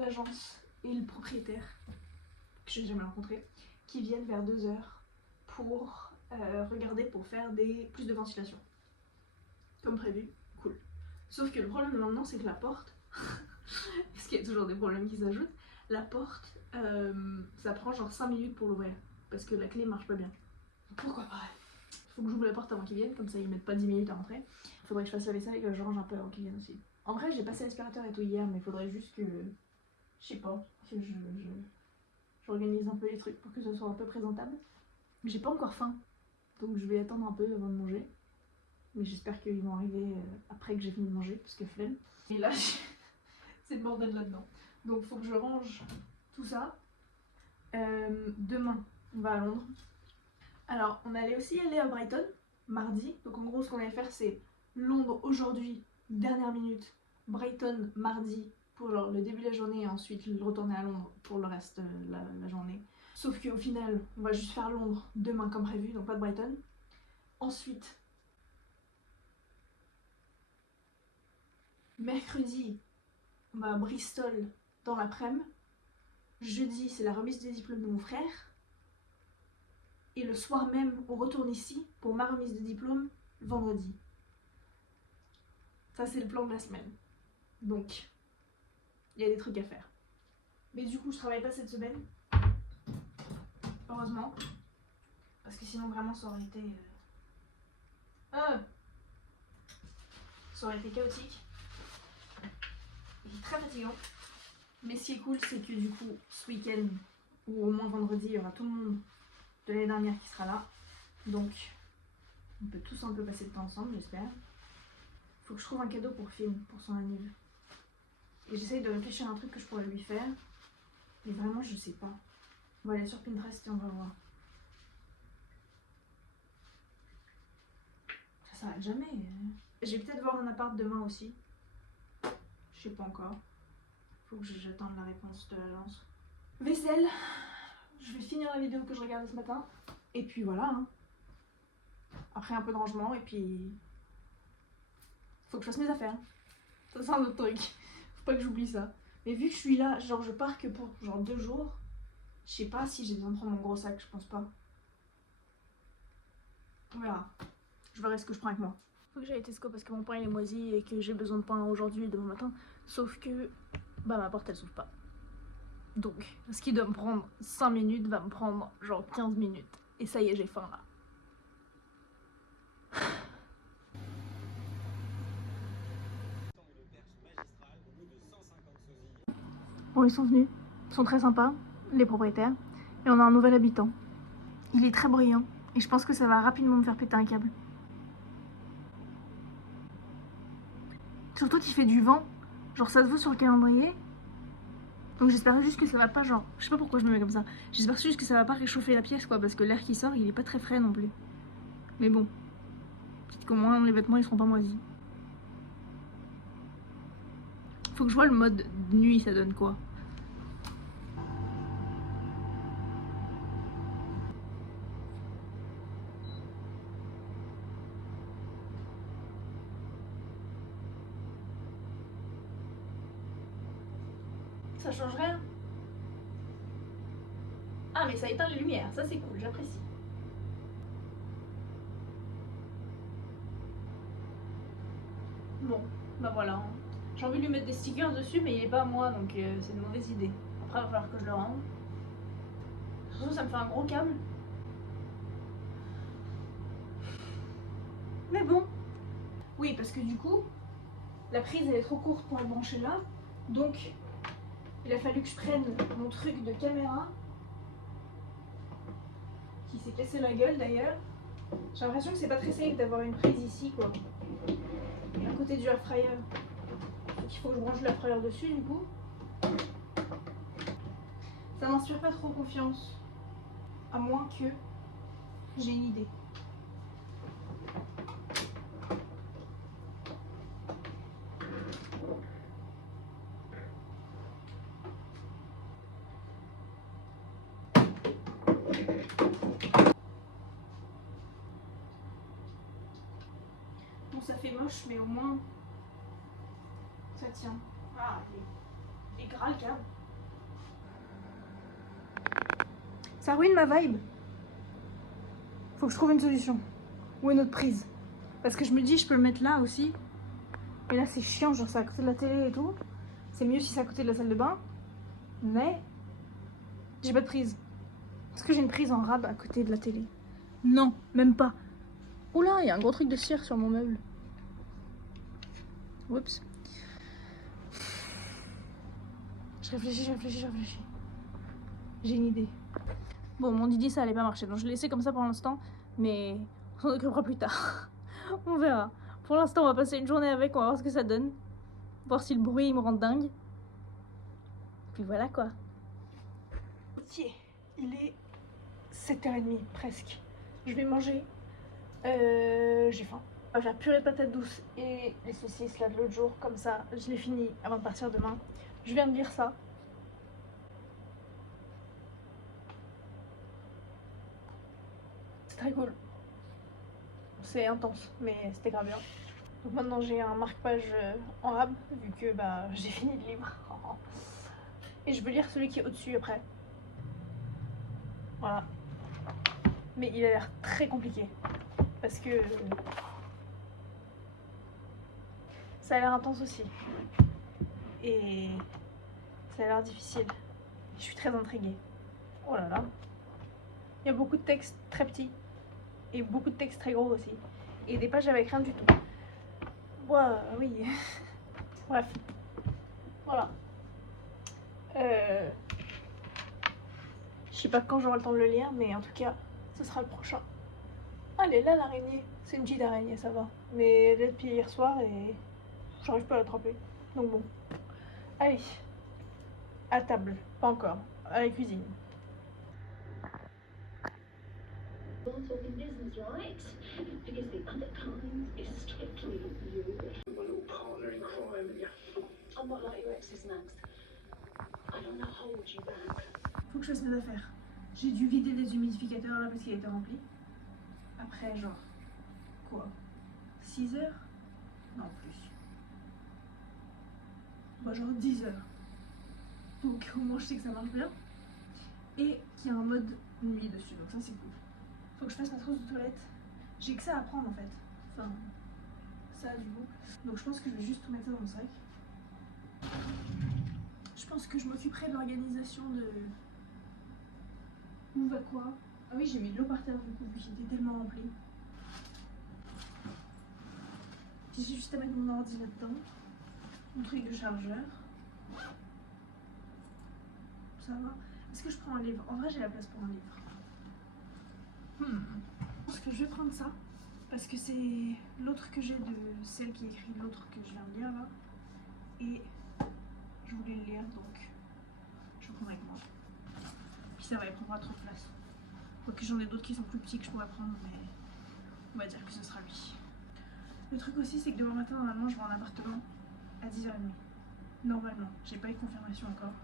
l'agence et le propriétaire, que j'ai jamais rencontré, qui viennent vers 2h pour regarder pour faire plus de ventilation. Comme prévu, cool. Sauf que le problème de maintenant, c'est que la porte, parce qu'il y a toujours des problèmes qui s'ajoutent, la porte, ça prend genre 5 minutes pour l'ouvrir, parce que la clé marche pas bien. Pourquoi pas? Faut que j'ouvre la porte avant qu'ils viennent, comme ça ils mettent pas 10 minutes à rentrer. Faudrait que je fasse la vaisselle et que je range un peu avant qu'ils viennent aussi. En vrai, j'ai passé l'aspirateur et tout hier, mais faudrait juste que, je sais pas, que j'organise un peu les trucs pour que ce soit un peu présentable. J'ai pas encore faim, donc je vais attendre un peu avant de manger. Mais j'espère qu'ils vont arriver après que j'ai fini de manger, parce que flemme. Et là, c'est le bordel là-dedans. Donc faut que je range tout ça. Demain, on va à Londres. Alors, on allait aussi aller à Brighton, mardi. Donc en gros, ce qu'on allait faire, c'est Londres aujourd'hui, dernière minute. Brighton, mardi, pour genre, le début de la journée. Et ensuite, retourner à Londres pour le reste de la journée. Sauf qu'au final, on va juste faire Londres demain comme prévu, donc pas de Brighton. Ensuite, mercredi, on va à Bristol dans l'après-midi. Jeudi, c'est la remise des diplômes de mon frère. Et le soir même, on retourne ici pour ma remise de diplôme vendredi. Ça, c'est le plan de la semaine. Donc, il y a des trucs à faire. Mais du coup, je travaille pas cette semaine. Heureusement. Parce que sinon, vraiment, ça aurait été... ça aurait été chaotique. Et très fatigant. Mais ce qui est cool, c'est que du coup, ce week-end, ou au moins vendredi, il y aura tout le monde de l'année dernière qui sera là. Donc, on peut tous un peu passer le temps ensemble, j'espère. Faut que je trouve un cadeau pour Finn, pour son anniversaire. Et j'essaye de réfléchir à un truc que je pourrais lui faire. Mais vraiment, je sais pas. On va aller sur Pinterest et on va voir. Ça s'arrête jamais. Je vais peut-être voir un appart demain aussi. Je sais pas encore. Faut que j'attende la réponse de l'agence. Vaisselle. Je vais finir la vidéo que je regardais ce matin. Et puis voilà. Hein. Après un peu de rangement et puis... Faut que je fasse mes affaires. Ça c'est un autre truc. Faut pas que j'oublie ça. Mais vu que je suis là, genre je pars que pour genre 2 jours. Je sais pas si j'ai besoin de prendre mon gros sac, je pense pas. On verra. Je verrai ce que je prends avec moi. Faut que j'aille à Tesco parce que mon pain il est moisi et que j'ai besoin de pain aujourd'hui et demain matin. Sauf que bah ma porte elle s'ouvre pas. Donc ce qui doit me prendre 5 minutes va me prendre genre 15 minutes. Et ça y est, j'ai faim là. Bon, ils sont venus. Ils sont très sympas, les propriétaires. Et on a un nouvel habitant. Il est très bruyant. Et je pense que ça va rapidement me faire péter un câble. Surtout qu'il fait du vent. Genre ça se voit sur le calendrier. Donc j'espère juste que ça va pas genre... Je sais pas pourquoi je me mets comme ça. J'espère juste que ça va pas réchauffer la pièce quoi. Parce que l'air qui sort il est pas très frais non plus. Mais bon. Peut-être qu'au moins les vêtements ils seront pas moisis. Faut que je vois le mode nuit ça donne quoi. Ça change rien. Ah mais ça éteint les lumières, ça c'est cool, j'apprécie. Bon, bah voilà. J'ai envie de lui mettre des stickers dessus mais il est pas à moi donc c'est une mauvaise idée. Après il va falloir que je le rende. Surtout ça me fait un gros câble. Mais bon. Oui parce que du coup, la prise elle est trop courte pour le brancher là. Donc il a fallu que je prenne mon truc de caméra. Qui s'est cassé la gueule d'ailleurs. J'ai l'impression que c'est pas très safe d'avoir une prise ici quoi. À côté du air fryer. Donc il faut que je branche l'air fryer dessus du coup. Ça m'inspire pas trop confiance. À moins que j'ai une idée. Bon ça fait moche mais au moins ça tient. Ah, Et grave calme. Ça ruine ma vibe. Faut que je trouve une solution. Ou une autre prise. Parce que je me dis, je peux le mettre là aussi. Et là, c'est chiant, genre c'est à côté de la télé et tout. C'est mieux si c'est à côté de la salle de bain. Mais j'ai pas de prise. Est-ce que j'ai une prise en rab à côté de la télé? Non, même pas. Oula, il y a un gros truc de cire sur mon meuble. Oups. Je réfléchis. J'ai une idée. Bon, mon Didi, ça allait pas marcher. Donc je l'ai laissé comme ça pour l'instant. Mais on s'en occupera plus tard. On verra. Pour l'instant, on va passer une journée avec. On va voir ce que ça donne. Voir si le bruit il me rend dingue. Puis voilà quoi. Ok, il est 7h30 presque. Je vais manger. J'ai faim. On va faire purée de patates douces et les saucisses là de l'autre jour. Comme ça, je l'ai fini avant de partir demain. Je viens de lire ça. C'est très cool. C'est intense, mais c'était grave bien. Donc maintenant j'ai un marque-page en rab, vu que bah, j'ai fini le livre. Et je veux lire celui qui est au-dessus après. Voilà. Mais il a l'air très compliqué. Parce que ça a l'air intense aussi. Et ça a l'air difficile. Je suis très intriguée. Oh là là. Il y a beaucoup de textes très petits. Et beaucoup de textes très gros aussi. Et des pages avec rien du tout. Ouais, oui. Bref. Voilà. Je sais pas quand j'aurai le temps de le lire, mais en tout cas, ce sera le prochain. Ah, elle est là l'araignée. C'est une petite araignée, ça va. Mais elle est depuis hier soir et j'arrive pas à l'attraper. Donc bon. Allez. À table. Pas encore. À la cuisine. Talking business, right? Because the other kind is strictly you. My little partner in crime, yeah. I'm not like your exes, Max. I don't know hold you back. Faut que je fasse mes affaires. J'ai dû vider les humidificateurs là parce qu'il était rempli. Après, genre, quoi, 6 heures? Non, plus. Bah, genre 10 heures. Donc, au moins, je sais que ça marche bien. Et qu'il y a un mode nuit dessus, donc ça, c'est cool. Faut que je fasse ma trousse de toilette. J'ai que ça à prendre en fait. Enfin, ça du coup. Donc, je pense que je vais juste tout mettre ça dans le sac. Je pense que je m'occuperai de l'organisation de. Où va quoi? Ah oui, j'ai mis de l'eau par terre du coup, vu qu'il était tellement rempli. Puis j'ai juste à mettre mon ordi là-dedans. Mon truc de chargeur. Ça va. Est-ce que je prends un livre? En vrai, j'ai la place pour un livre. Je pense que je vais prendre ça. Parce que c'est l'autre que j'ai de celle qui écrit l'autre que je viens de lire là. Et je voulais le lire donc je le prends avec moi. Puis ça va, il prendra trop de place. Quoique j'en ai d'autres qui sont plus petits que je pourrais prendre, mais on va dire que ce sera lui. Le truc aussi, c'est que demain matin, normalement, je vais en appartement à 10h30. Normalement, j'ai pas eu de confirmation encore.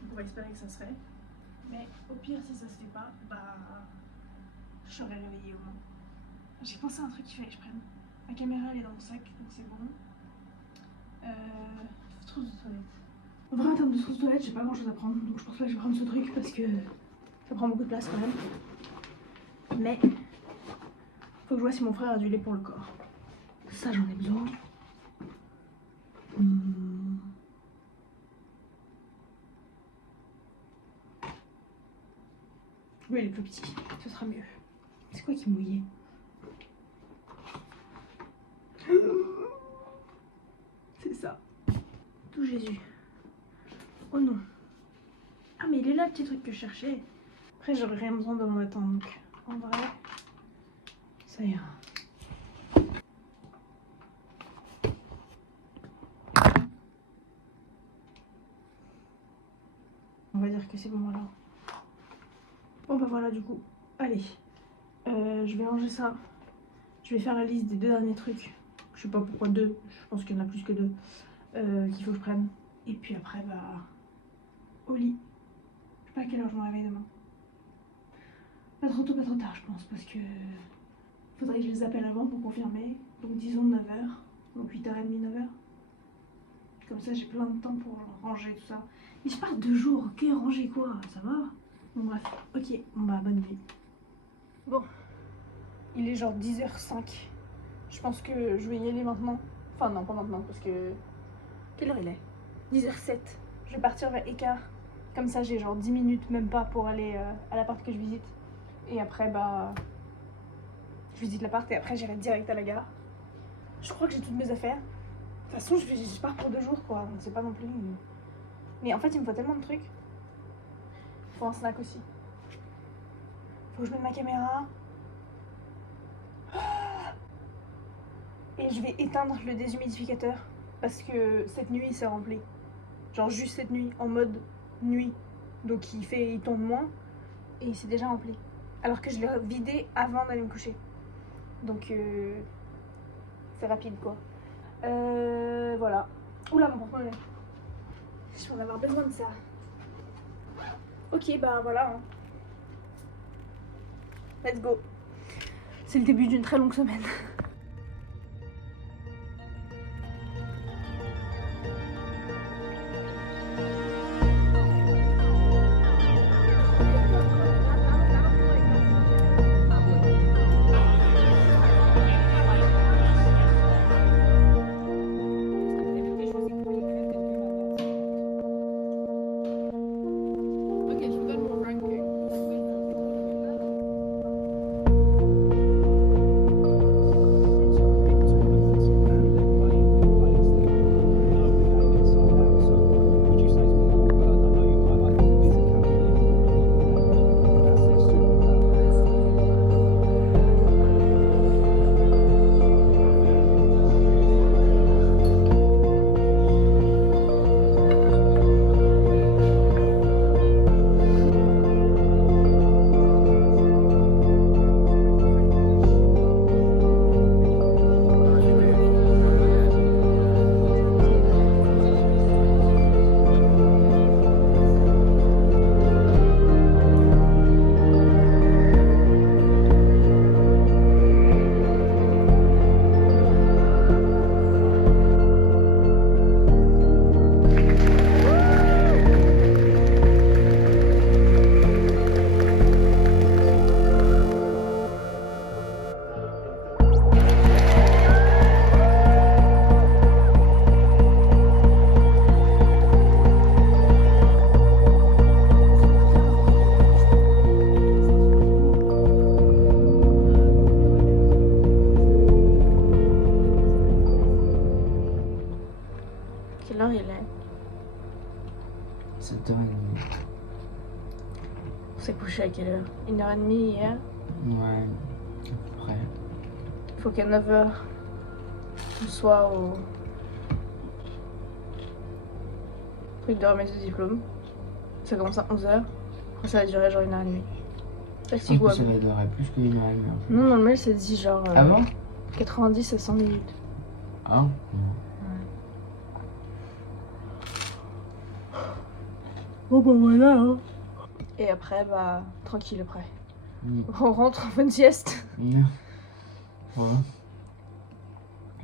Donc on va espérer que ça se fait. Mais au pire, si ça se fait pas, bah je serai réveillée au moins. J'ai pensé à un truc qu'il fallait que je prenne. Ma caméra elle est dans mon sac, donc c'est bon. Trousse de toilette. En vrai, en termes de trousse de toilette, j'ai pas grand chose à prendre, donc je pense pas que je vais prendre ce truc parce que ça prend beaucoup de place quand même. Mais faut que je vois si mon frère a du lait pour le corps. Ça, j'en ai besoin. Lui, il est plus petit, ce sera mieux. C'est quoi qui mouillait? C'est ça. Tout Jésus. Oh non. Ah mais il est là le petit truc que je cherchais. Après j'aurais rien besoin demain matin donc en vrai ça ira. On va dire que c'est bon voilà. Bon bah voilà du coup. Allez. Je vais ranger ça. Je vais faire la liste des 2 derniers trucs. Je sais pas pourquoi 2. Je pense qu'il y en a plus que 2 qu'il faut que je prenne. Et puis après bah au lit. Je sais pas à quelle heure je me réveille demain. Pas trop tôt, pas trop tard je pense parce que faudrait que je les appelle avant pour confirmer. Donc disons 9h. Donc 8h30, 9h. Comme ça, j'ai plein de temps pour ranger tout ça. Mais je pars 2 jours, ok, ranger quoi, ça va? Bon bref, ok, bon bah bonne nuit. Bon, il est genre 10h05. Je pense que je vais y aller maintenant. Enfin non, pas maintenant, parce que... Quelle heure il est? 10h07. Je vais partir vers Écart. Comme ça, j'ai genre 10 minutes, même pas, pour aller à l'appart que je visite. Et après, bah... je visite l'appart et après, j'irai direct à la gare. Je crois que j'ai toutes mes affaires. De toute façon, je pars pour 2 jours, quoi. Donc c'est pas non plus... Mais en fait, il me faut tellement de trucs. Il faut un snack aussi. Faut que je mette ma caméra. Et je vais éteindre le déshumidificateur. Parce que cette nuit, il s'est rempli. Genre juste cette nuit, en mode nuit. Donc il tombe moins. Et il s'est déjà rempli. Alors que je l'ai vidé avant d'aller me coucher. Donc c'est rapide, quoi. Voilà. Oula, mon porte-monnaie. Je vais en avoir besoin de ça. Ok, bah voilà. Hein. Let's go. C'est le début d'une très longue semaine. Quelle heure il est? 7h30. On s'est couché à quelle heure? 1h30 hier? Ouais, à peu près. Il faut qu'à 9h, on soit au truc de remise de diplôme. Ça commence à 11h. Après, ça va durer genre 1h30. Je pense que ça va durer plus que 1h30. Non, dans le mail, ça dit genre Ah bon 90 à 100 minutes. Ah Bon bah voilà hein. Et après bah tranquille après. On rentre en bonne sieste. Voilà.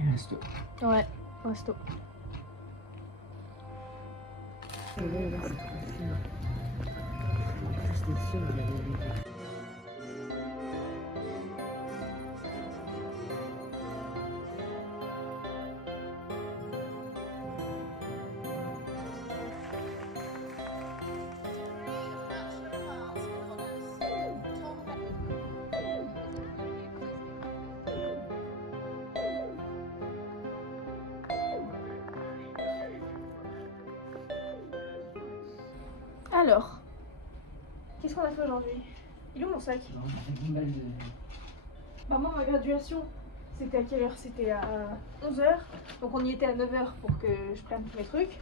Et resto. Ouais, resto. Alors, qu'est-ce qu'on a fait aujourd'hui? Il est où mon sac? Bah moi ma graduation, c'était à quelle heure? C'était à 11h. Donc on y était à 9h pour que je prenne tous mes trucs.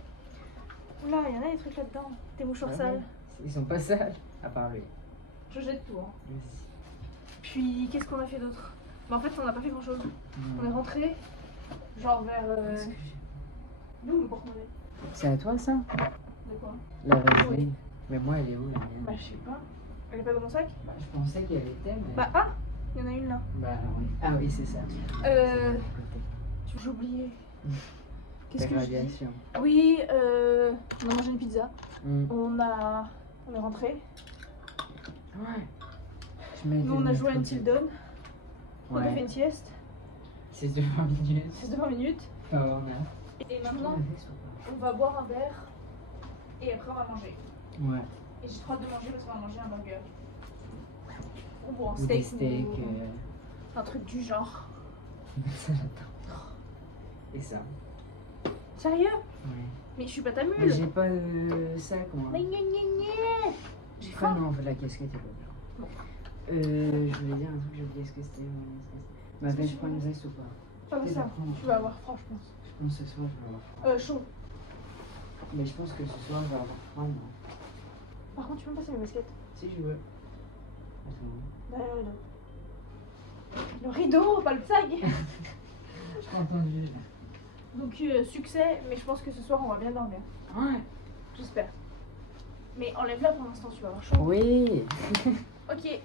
Oula, il y en a des trucs là-dedans. Tes mouchoirs sales. Ils sont pas sales, à part lui. Je jette tout. Hein. Puis qu'est-ce qu'on a fait d'autre? Bah en fait on n'a pas fait grand chose. On est rentré genre vers... D'où mon porte-monnaie? C'est à toi ça? De quoi? La résine. Mais moi elle est où la mienne? Bah je sais pas. Elle est pas dans mon sac? Bah, je pensais qu'elle était mais... Bah ah! Il y en a une là. Bah oui. Ah oui c'est ça. J'ai oublié. Qu'est-ce que je dis? Dégradation. Oui, on a mangé une pizza. Mm. On est rentré. Ouais. Je mets Nous, on a joué à une Until Dawn. On a fait Ouais. une sieste. C'est de 20 minutes. C'est de 20 minutes. Pas avoir neuf. Et maintenant, on va boire un verre. Et après, on va manger. Ouais. Et j'ai trop hâte de manger parce qu'on va manger un burger. Ou un Ou des steak. steaks. Ou un truc du genre. Ça j'adore. Et ça. Sérieux? Ouais. Mais je suis pas ta Mais mule. j'ai pas sac moi. Mais gna gna gna. J'ai Ah faim. non, en fait la casquette est pas bien. Je voulais dire un truc, j'ai oublié ce que c'était. Ma Est-ce que veille, tu je prends une veste ou pas? Pas comme Je vais ça. la prendre. Tu vas avoir froid, je pense. Je pense que ce soir je vais avoir froid. Chaud. Mais je pense que ce soir je vais avoir froid, non? Par contre, tu peux me passer mes baskets? Si je veux. Attends. Derrière le rideau. Le rideau, pas le tag. Je pas entendu. Donc succès, mais je pense que ce soir on va bien dormir. Ouais. J'espère. Mais enlève-la pour l'instant, tu vas avoir chaud. Oui. Ok.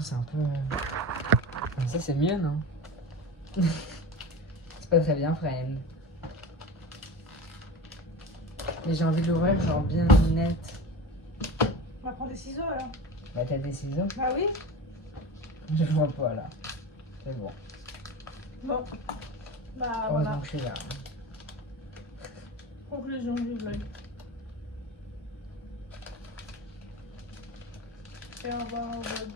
C'est un peu. Comme ça, c'est mieux, non? C'est pas très bien, friend. Mais j'ai envie de l'ouvrir, genre bien net. On va prendre des ciseaux alors. Bah, t'as des ciseaux? Bah oui. Je vois pas là. C'est bon. Bon. Bah Heureusement voilà. que je suis là. Conclusion du vlog. Et au revoir au vlog.